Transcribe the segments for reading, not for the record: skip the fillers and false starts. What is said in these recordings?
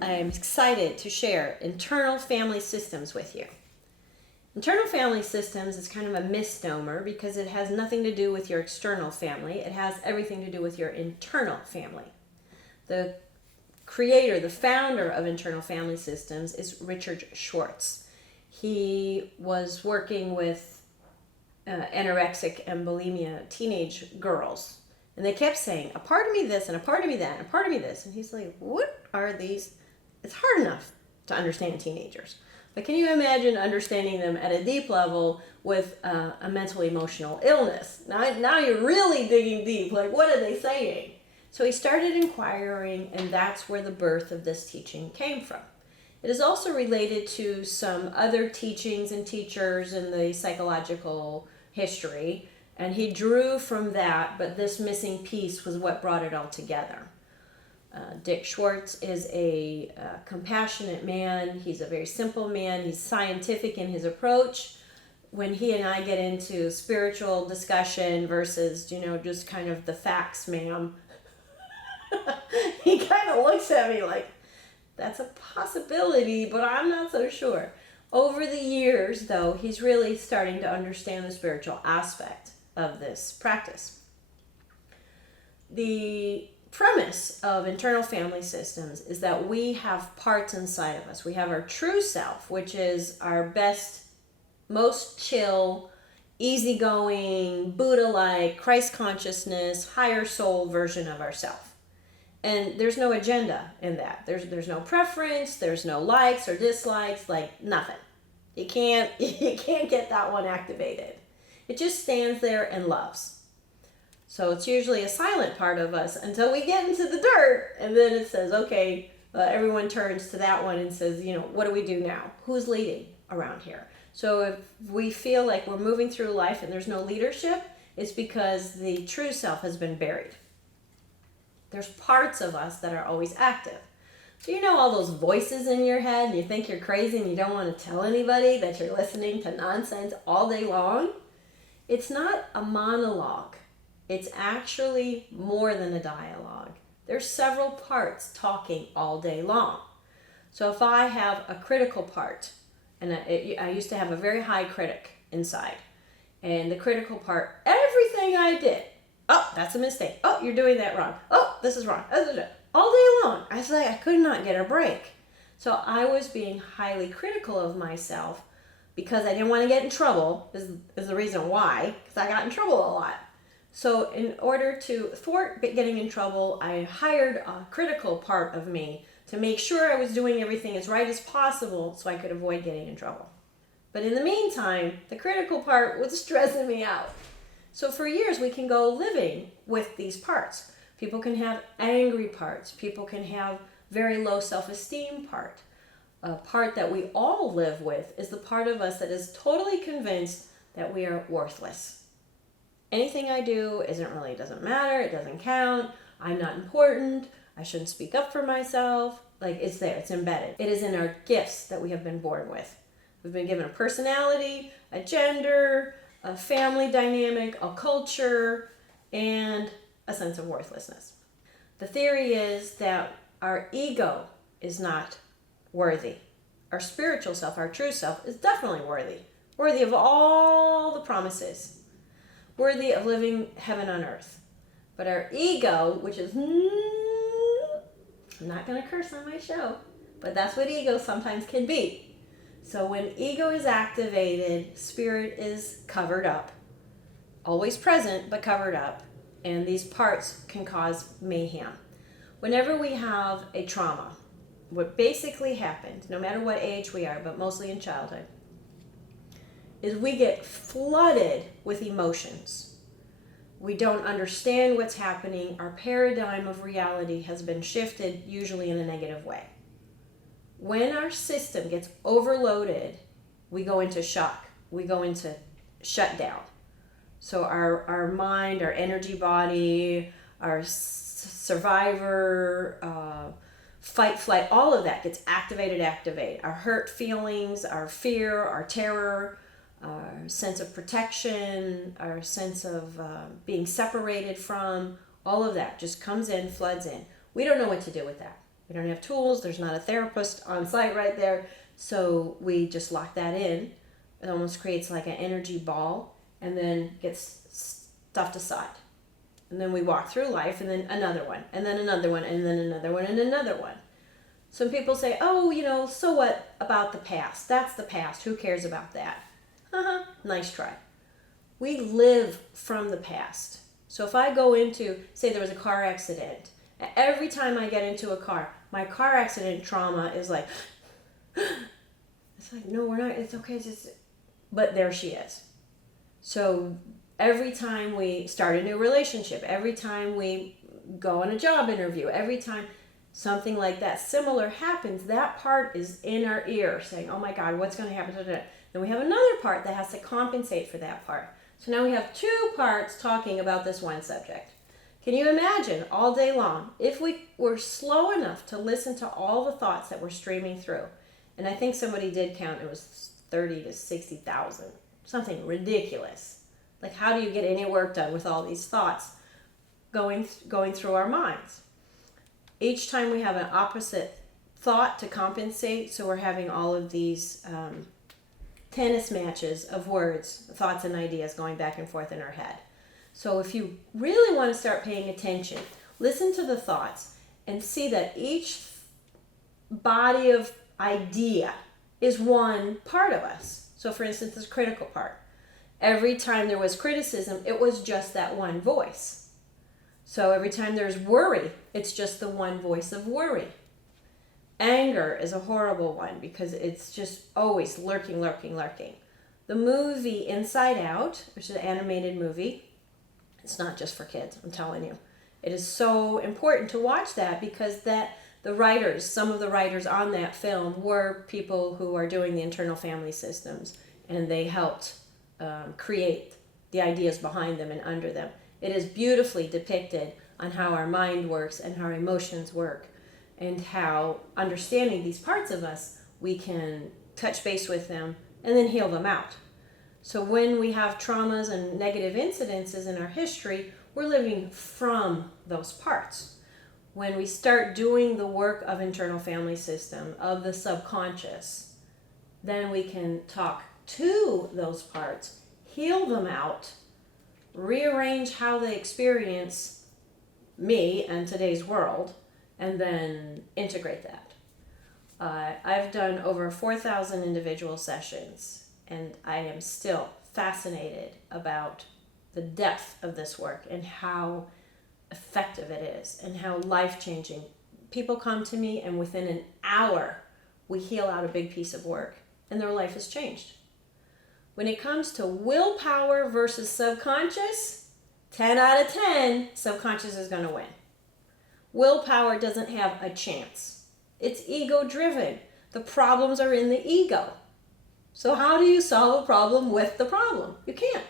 I'm excited to share internal family systems with you. Internal family systems is kind of a misnomer because it has nothing to do with your external family. It has everything to do with your internal family. The creator, the founder of internal family systems is Richard Schwartz. He was working with anorexic and bulimia teenage girls. And they kept saying, a part of me this, and a part of me that, and a part of me this. And he's like, what are these? It's hard enough to understand teenagers. But can you imagine understanding them at a deep level with a mental emotional illness? Now you're really digging deep. Like, what are they saying? So he started inquiring, and that's where the birth of this teaching came from. It is also related to some other teachings and teachers in the psychological history, and he drew from that, but this missing piece was what brought it all together. Dick Schwartz is a compassionate man. He's a very simple man. He's scientific in his approach. When he and I get into spiritual discussion versus, just kind of the facts, ma'am, he kind of looks at me like, that's a possibility, but I'm not so sure. Over the years, though, he's really starting to understand the spiritual aspect of this practice. The premise of internal family systems is that we have parts inside of us. We have our true self, which is our best, most chill, easygoing, Buddha-like, Christ consciousness, higher soul version of ourself. And there's no agenda in that. There's no preference, there's no likes or dislikes, like nothing. You can't get that one activated. It just stands there and loves. So it's usually a silent part of us until we get into the dirt, and then it says, okay, everyone turns to that one and says, what do we do now? Who's leading around here? So if we feel like we're moving through life and there's no leadership, it's because the true self has been buried. There's parts of us that are always active. So all those voices in your head, and you think you're crazy and you don't want to tell anybody that you're listening to nonsense all day long? It's not a monologue. It's actually more than a dialogue. There's several parts talking all day long. So if I have a critical part, and I used to have a very high critic inside, and the critical part, everything I did, oh, that's a mistake. Oh, you're doing that wrong. Oh, this is wrong. All day long. I was like, I could not get a break. So I was being highly critical of myself because I didn't want to get in trouble, is the reason why, because I got in trouble a lot. So in order to thwart getting in trouble, I hired a critical part of me to make sure I was doing everything as right as possible so I could avoid getting in trouble. But in the meantime, the critical part was stressing me out. So for years, we can go living with these parts. People can have angry parts. People can have very low self-esteem part. A part that we all live with is the part of us that is totally convinced that we are worthless. Anything I do doesn't matter, it doesn't count, I'm not important, I shouldn't speak up for myself. Like, it's there, it's embedded. It is in our gifts that we have been born with. We've been given a personality, a gender, a family dynamic, a culture, and a sense of worthlessness. The theory is that our ego is not worthy. Our spiritual self, our true self, is definitely worthy of all the promises, worthy of living heaven on earth. But our ego, which is, I'm not going to curse on my show, but that's what ego sometimes can be. So when ego is activated, spirit is covered up, always present, but covered up, and these parts can cause mayhem. Whenever we have a trauma, what basically happens, no matter what age we are, but mostly in childhood, is we get flooded with emotions. We don't understand what's happening. Our paradigm of reality has been shifted, usually in a negative way. When our system gets overloaded, we go into shock. We go into shutdown. So our mind, our energy body, our survivor, fight, flight, all of that gets activate. Our hurt feelings, our fear, our terror, our sense of protection, our sense of being separated from, all of that just comes in, floods in. We don't know what to do with that. We don't have tools. There's not a therapist on site right there. So we just lock that in. It almost creates like an energy ball and then gets stuffed aside. And then we walk through life, and then another one, and then another one, and then another one, and another one. Some people say, oh, so what about the past? That's the past. Who cares about that? Nice try. We live from the past. So if I go into, say there was a car accident, every time I get into a car, my car accident trauma is like, it's like, no, we're not, it's okay. But there she is. So every time we start a new relationship, every time we go on a job interview, every time something like that similar happens, that part is in our ear saying, oh my God, what's going to happen? Then we have another part that has to compensate for that part. So now we have two parts talking about this one subject. Can you imagine all day long if we were slow enough to listen to all the thoughts that were streaming through? And I think somebody did count, it was 30 to 60,000, something ridiculous. Like, how do you get any work done with all these thoughts going through our minds? Each time we have an opposite thought to compensate, so we're having all of these tennis matches of words, thoughts and ideas going back and forth in our head. So if you really want to start paying attention, listen to the thoughts and see that each body of idea is one part of us. So for instance, this critical part. Every time there was criticism, it was just that one voice. So every time there's worry, it's just the one voice of worry. Anger is a horrible one because it's just always lurking. The movie Inside Out, which is an animated movie, it's not just for kids, I'm telling you. It is so important to watch that because some of the writers on that film were people who are doing the internal family systems, and they helped create the ideas behind them and under them. It is beautifully depicted on how our mind works and how our emotions work, and how understanding these parts of us, we can touch base with them and then heal them out. So when we have traumas and negative incidences in our history, we're living from those parts. When we start doing the work of internal family system, of the subconscious, then we can talk to those parts, heal them out, rearrange how they experience me and today's world, and then integrate that. I've done over 4,000 individual sessions, and I am still fascinated about the depth of this work and how effective it is and how life-changing. People come to me and within an hour we heal out a big piece of work and their life has changed. When it comes to willpower versus subconscious, 10 out of 10, subconscious is going to win. Willpower doesn't have a chance. It's ego-driven. The problems are in the ego. So how do you solve a problem with the problem? You can't.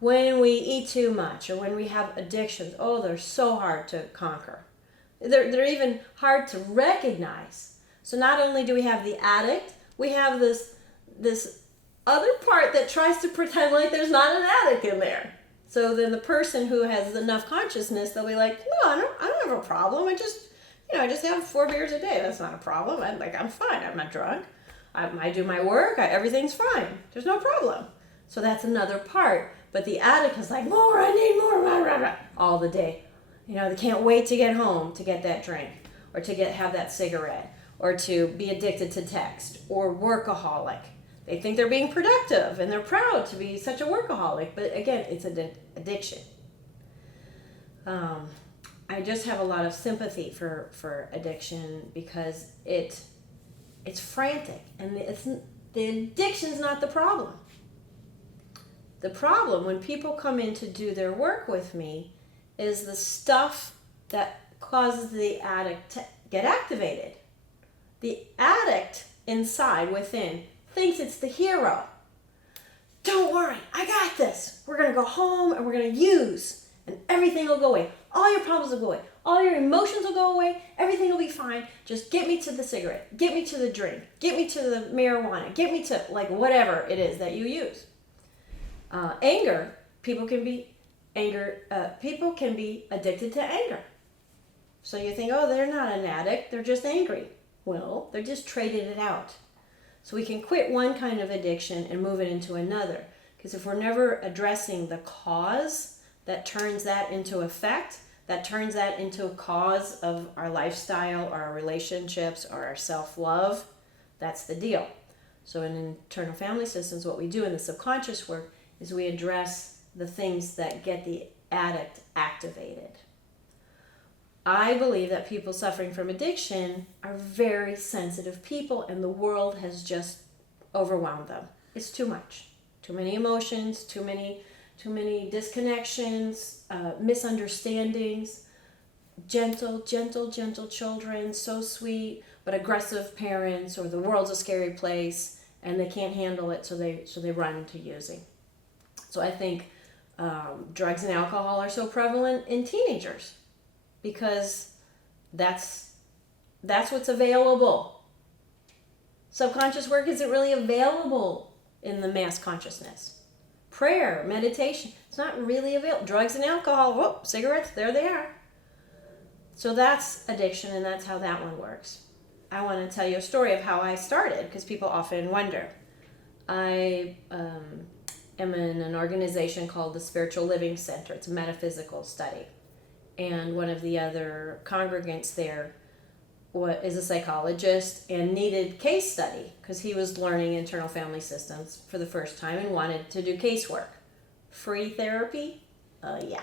When we eat too much or when we have addictions, they're so hard to conquer. They're even hard to recognize. So not only do we have the addict, we have this other part that tries to pretend like there's not an addict in there. So then the person who has enough consciousness, they'll be like, no, I don't have a problem. I just have 4 beers a day. That's not a problem. I'm fine. I'm not drunk. I do my work. Everything's fine. There's no problem. So that's another part. But the addict is like, more, I need more, blah, blah, blah, all the day. They can't wait to get home to get that drink or to have that cigarette or to be addicted to text or workaholic. They think they're being productive and they're proud to be such a workaholic. But again, it's an addiction. I just have a lot of sympathy for addiction because it's frantic and the addiction's not the problem. The problem when people come in to do their work with me is the stuff that causes the addict to get activated. The addict inside, within, thinks it's the hero. Don't worry, I got this. We're going to go home and we're going to use and everything will go away. All your problems will go away. All your emotions will go away. Everything will be fine. Just get me to the cigarette. Get me to the drink. Get me to the marijuana. Get me to whatever it is that you use. Anger, people can be addicted to anger. So you think, oh, they're not an addict, they're just angry. Well, they're just traded it out. So we can quit one kind of addiction and move it into another. Because if we're never addressing the cause that turns that into effect, that turns that into a cause of our lifestyle or our relationships or our self-love, that's the deal. So in internal family systems, what we do in the subconscious work is we address the things that get the addict activated. I believe that people suffering from addiction are very sensitive people, and the world has just overwhelmed them. It's too much. Too many emotions, too many disconnections, misunderstandings, gentle children, so sweet, but aggressive parents, or the world's a scary place and they can't handle it, so they run into using. So I think drugs and alcohol are so prevalent in teenagers because that's what's available. Subconscious work isn't really available in the mass consciousness. Prayer, meditation, it's not really available. Drugs and alcohol, whoop, cigarettes, there they are. So that's addiction, and that's how that one works. I want to tell you a story of how I started, because people often wonder. I am in an organization called the Spiritual Living Center. It's a metaphysical study. And one of the other congregants there is a psychologist and needed case study because he was learning internal family systems for the first time and wanted to do casework. Free therapy? Yeah.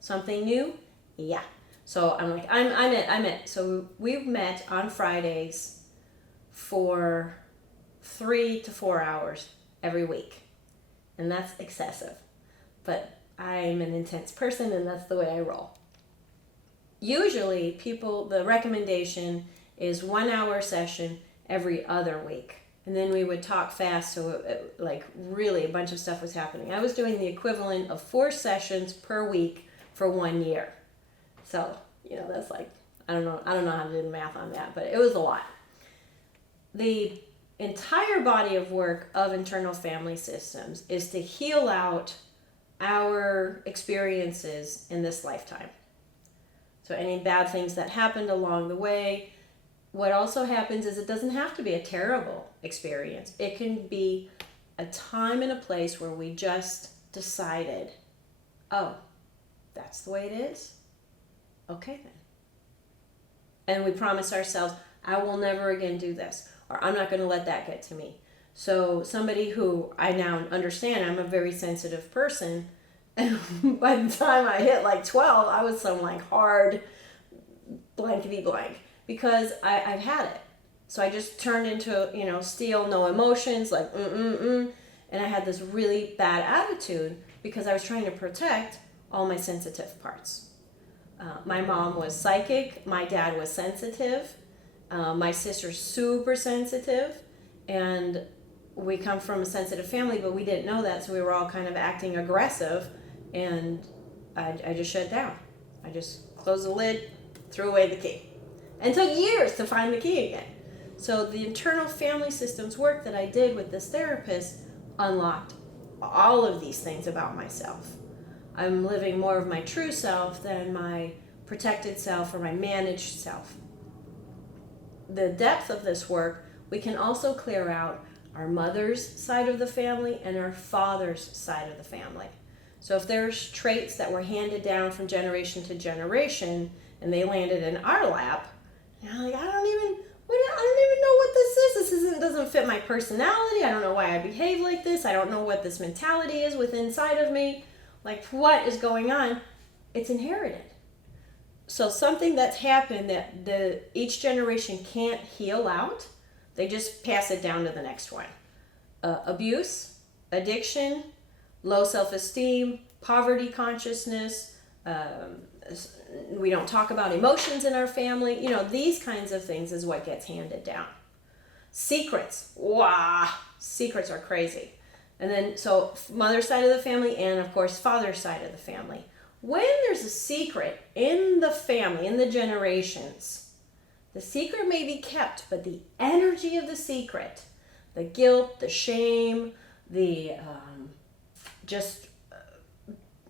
Something new? Yeah. So I'm like, I'm it. So we've met on Fridays for 3 to 4 hours every week. And that's excessive. But I'm an intense person, and that's the way I roll. Usually the recommendation is 1 hour session every other week. And then we would talk fast, so really a bunch of stuff was happening. I was doing the equivalent of 4 sessions per week for 1 year. So, that's like, I don't know how to do the math on that, but it was a lot. The entire body of work of internal family systems is to heal out our experiences in this lifetime. So any bad things that happened along the way. What also happens is it doesn't have to be a terrible experience. It can be a time and a place where we just decided, oh, that's the way it is? Okay then. And we promise ourselves, I will never again do this, or I'm not going to let that get to me. So somebody who I now understand, I'm a very sensitive person, and by the time I hit 12, I was some hard blankety blank because I've had it. So I just turned into, steel, no emotions, and I had this really bad attitude because I was trying to protect all my sensitive parts. My mom was psychic, my dad was sensitive, my sister's super sensitive, and we come from a sensitive family, but we didn't know that, so we were all kind of acting aggressive, and I just shut down. I just closed the lid, threw away the key. And took years to find the key again. So the internal family systems work that I did with this therapist unlocked all of these things about myself. I'm living more of my true self than my protected self or my managed self. The depth of this work, we can also clear out our mother's side of the family and our father's side of the family. So if there's traits that were handed down from generation to generation and they landed in our lap, I don't even know what this is. This doesn't fit my personality. I don't know why I behave like this. I don't know what this mentality is within inside of me. What is going on? It's inherited. So something that's happened that each generation can't heal out, they just pass it down to the next one. Abuse, addiction, low self-esteem, poverty consciousness, we don't talk about emotions in our family. These kinds of things is what gets handed down. Secrets. Wow. Secrets are crazy. And then, so mother's side of the family and, of course, father's side of the family. When there's a secret in the family, in the generations, the secret may be kept, but the energy of the secret, the guilt, the shame, the just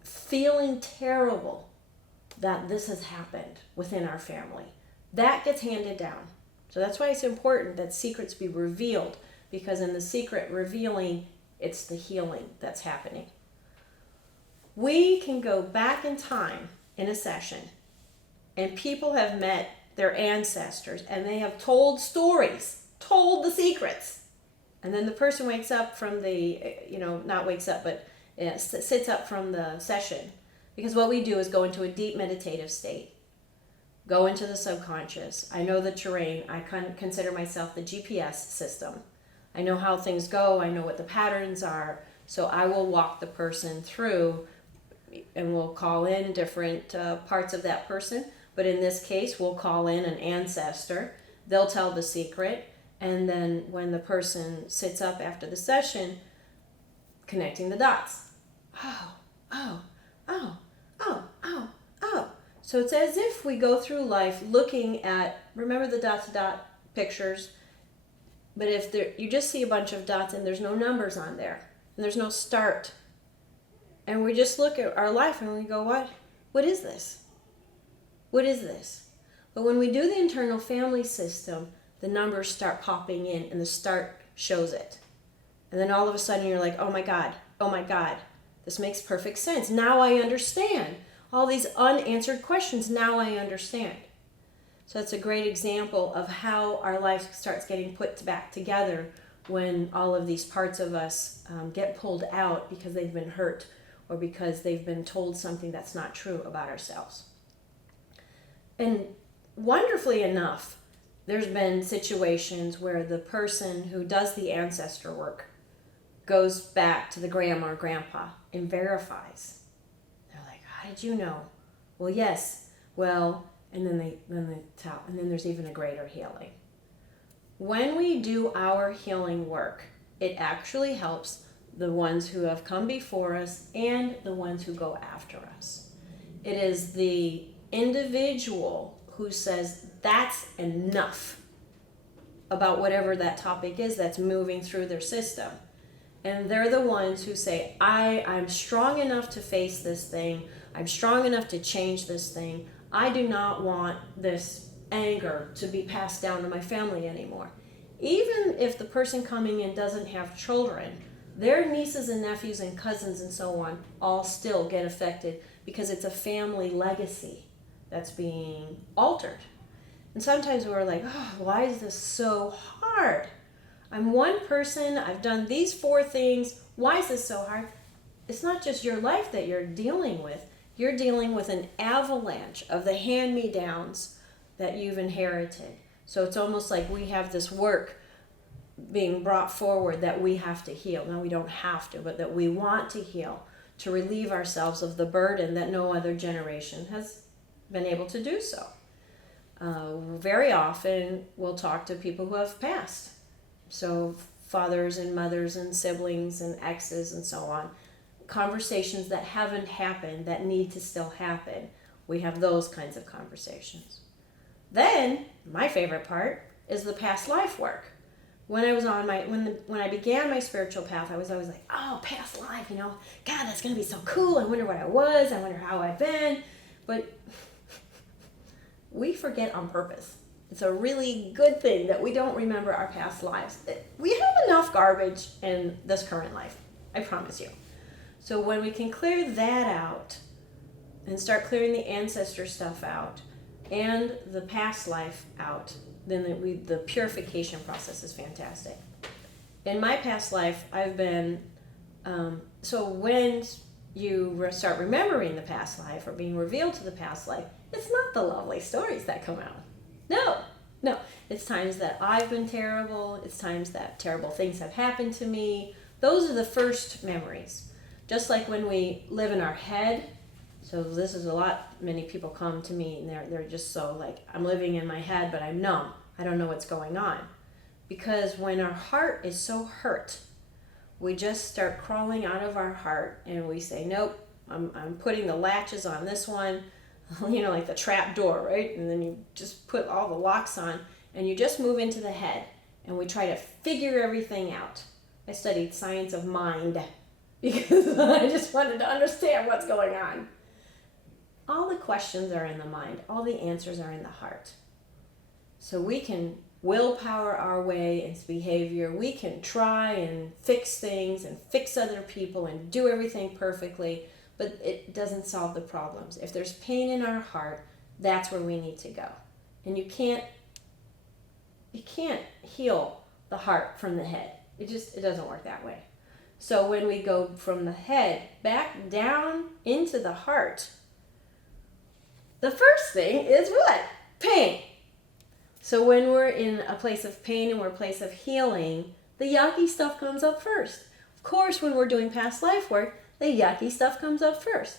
feeling terrible, that this has happened within our family. That gets handed down. So that's why it's important that secrets be revealed, because in the secret revealing, it's the healing that's happening. We can go back in time in a session, and people have met their ancestors, and they have told stories, told the secrets. And then the person wakes up from the, not wakes up, but sits up from the session. Because what we do is go into a deep meditative state, go into the subconscious. I know the terrain. I consider myself the GPS system. I know how things go. I know what the patterns are. So I will walk the person through, and we'll call in different parts of that person. But in this case, we'll call in an ancestor. They'll tell the secret. And then when the person sits up after the session, connecting the dots. Oh, oh, oh, oh, oh, oh. So it's as if we go through life looking at, remember the dot-to-dot pictures? But if you just see a bunch of dots and there's no numbers on there, and there's no start. And we just look at our life and we go, what is this? What is this? But when we do the internal family system, the numbers start popping in and the start shows it. And then all of a sudden you're like, oh my God, this makes perfect sense. Now I understand. All these unanswered questions, now I understand. So that's a great example of how our life starts getting put back together when all of these parts of us get pulled out because they've been hurt or because they've been told something that's not true about ourselves. And wonderfully enough, there's been situations where the person who does the ancestor work goes back to the grandma or grandpa and verifies. They're like, how did you know? Well, yes. Well, and then they tell, and then there's even a greater healing. When we do our healing work, it actually helps the ones who have come before us and the ones who go after us. It is the individual who says that's enough about whatever that topic is that's moving through their system. And they're the ones who say, I'm strong enough to face this thing. I'm strong enough to change this thing. I do not want this anger to be passed down to my family anymore. Even if the person coming in doesn't have children, their nieces and nephews and cousins and so on all still get affected because it's a family legacy that's being altered. And sometimes we're like, oh, why is this so hard? I'm one person, I've done these 4 things, why is this so hard? It's not just your life that you're dealing with. You're dealing with an avalanche of the hand-me-downs that you've inherited. So it's almost like we have this work being brought forward that we have to heal. Now, we don't have to, but that we want to heal to relieve ourselves of the burden that no other generation has been able to do so. Very often, we'll talk to people who have passed. So fathers and mothers and siblings and exes and so on. Conversations that haven't happened that need to still happen. We have those kinds of conversations. Then, my favorite part is the past life work. When I was on when I began my spiritual path, I was always like, oh, past life, God, that's going to be so cool. I wonder what I was. I wonder how I've been. But we forget on purpose. It's a really good thing that we don't remember our past lives. We have enough garbage in this current life, I promise you. So when we can clear that out and start clearing the ancestor stuff out and the past life out, then the purification process is fantastic. In my past life, I've been, so when you start remembering the past life or being revealed to the past life, it's not the lovely stories that come out. No. It's times that I've been terrible. It's times that terrible things have happened to me. Those are the first memories. Just like when we live in our head. So this is many people come to me and they're just so like, I'm living in my head, but I'm numb. I don't know what's going on. Because when our heart is so hurt, we just start crawling out of our heart and we say, nope, I'm putting the latches on this one. Like the trap door, right? And then you just put all the locks on and you just move into the head and we try to figure everything out. I studied science of mind because I just wanted to understand what's going on. all the questions are in the mind, all the answers are in the heart. So we can willpower our way into behavior. We can try and fix things and fix other people and do everything perfectly, but it doesn't solve the problems. If there's pain in our heart, that's where we need to go. And you can't heal the heart from the head. It doesn't work that way. So when we go from the head back down into the heart, the first thing is what? Pain. So when we're in a place of pain and we're in a place of healing, the yucky stuff comes up first. Of course, when we're doing past life work, the yucky stuff comes up first.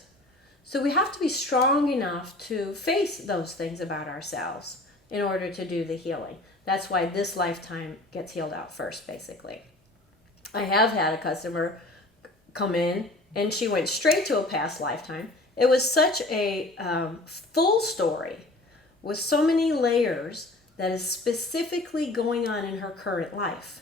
So we have to be strong enough to face those things about ourselves in order to do the healing. That's why this lifetime gets healed out first, basically. I have had a customer come in and she went straight to a past lifetime. It was such a full story with so many layers that is specifically going on in her current life.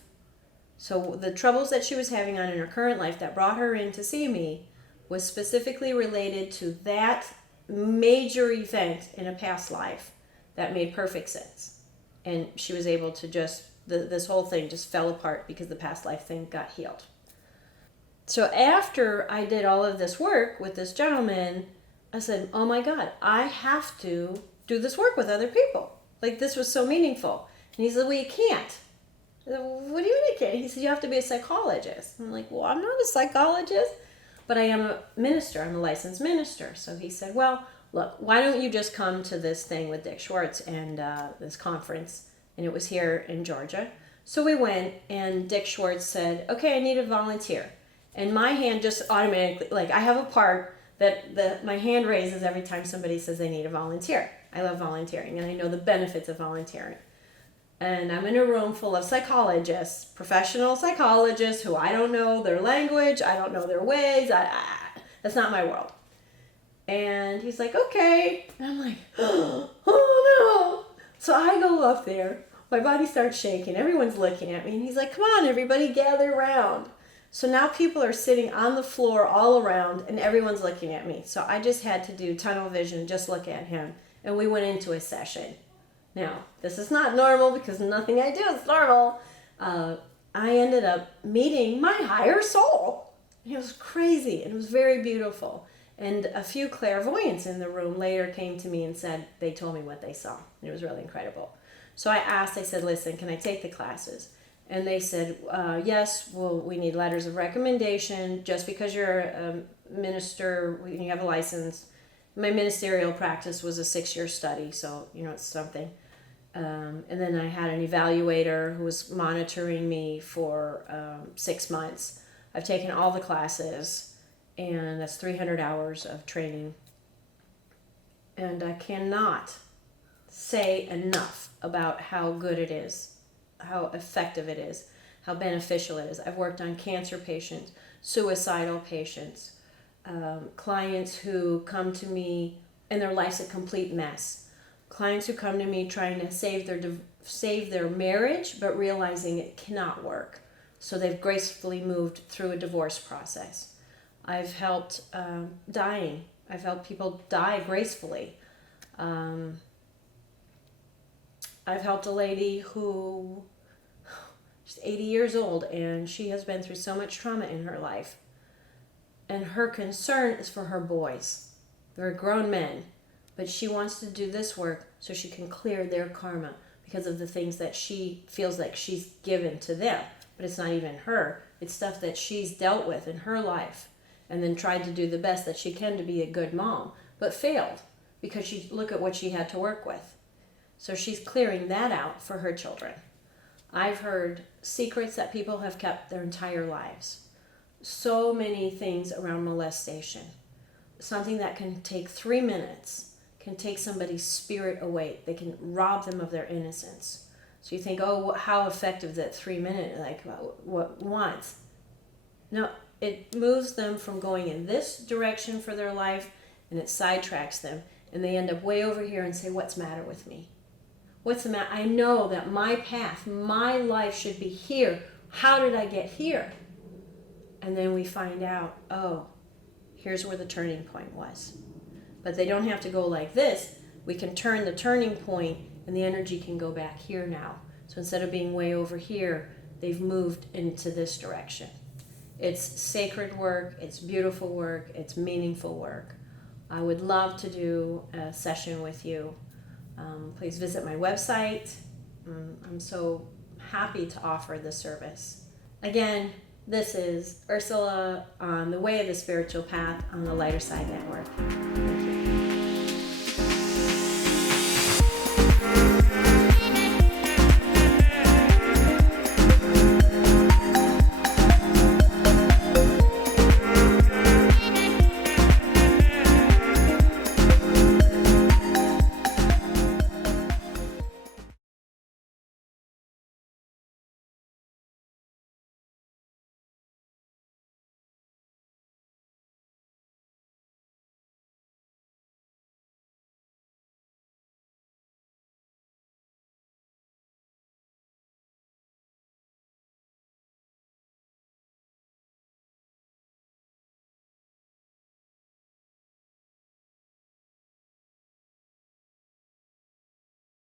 So the troubles that she was having on in her current life that brought her in to see me was specifically related to that major event in a past life that made perfect sense. And she was able to this whole thing just fell apart because the past life thing got healed. So after I did all of this work with this gentleman, I said, oh my God, I have to do this work with other people. Like, this was so meaningful. And he said, well, you can't. I said, what do you mean you can't? He said, you have to be a psychologist. I'm like, well, I'm not a psychologist, but I am a minister. I'm a licensed minister. So he said, well, look, why don't you just come to this thing with Dick Schwartz and this conference? And it was here in Georgia. So we went, and Dick Schwartz said, okay, I need a volunteer. And my hand just automatically, like, I have a part that my hand raises every time somebody says they need a volunteer. I love volunteering, and I know the benefits of volunteering. And I'm in a room full of psychologists, professional psychologists who I don't know their language, I don't know their ways, that's not my world. And he's like, okay. And I'm like, oh no. So I go up there, my body starts shaking, everyone's looking at me, and he's like, come on, everybody, gather around. So now people are sitting on the floor all around, and everyone's looking at me. So I just had to do tunnel vision, just look at him, and we went into a session. Now, this is not normal because nothing I do is normal. I ended up meeting my higher soul. It was crazy, and it was very beautiful. And a few clairvoyants in the room later came to me and said they told me what they saw. It was really incredible. So I said, listen, can I take the classes? And they said, yes, well, we need letters of recommendation. Just because you're a minister, you have a license. My ministerial practice was a 6-year study, so, it's something. And then I had an evaluator who was monitoring me for 6 months. I've taken all the classes. And that's 300 hours of training. And I cannot say enough about how good it is, how effective it is, how beneficial it is. I've worked on cancer patients, suicidal patients, clients who come to me and their life's a complete mess. Clients who come to me trying to save their marriage, but realizing it cannot work. So they've gracefully moved through a divorce process. I've helped dying. I've helped people die gracefully. I've helped a lady who she's 80 years old, and she has been through so much trauma in her life. And her concern is for her boys. They're grown men, but she wants to do this work so she can clear their karma because of the things that she feels like she's given to them. But it's not even her. It's stuff that she's dealt with in her life. And then tried to do the best that she can to be a good mom, but failed because look at what she had to work with. So she's clearing that out for her children. I've heard secrets that people have kept their entire lives. So many things around molestation. Something that can take 3 minutes can take somebody's spirit away. They can rob them of their innocence. So you think, oh, how effective that 3 minute, like what once? No. It moves them from going in this direction for their life, and it sidetracks them, and they end up way over here and say, what's the matter with me? What's the matter? I know that my path, my life should be here. How did I get here? And then we find out, oh, here's where the turning point was. but they don't have to go like this. We can turn the turning point and the energy can go back here now. So instead of being way over here, they've moved into this direction. It's sacred work, it's beautiful work, it's meaningful work. I would love to do a session with you. Please visit my website. I'm so happy to offer this service. Again, this is Ursula on the Way of the Spiritual Path on the Lighter Side Network.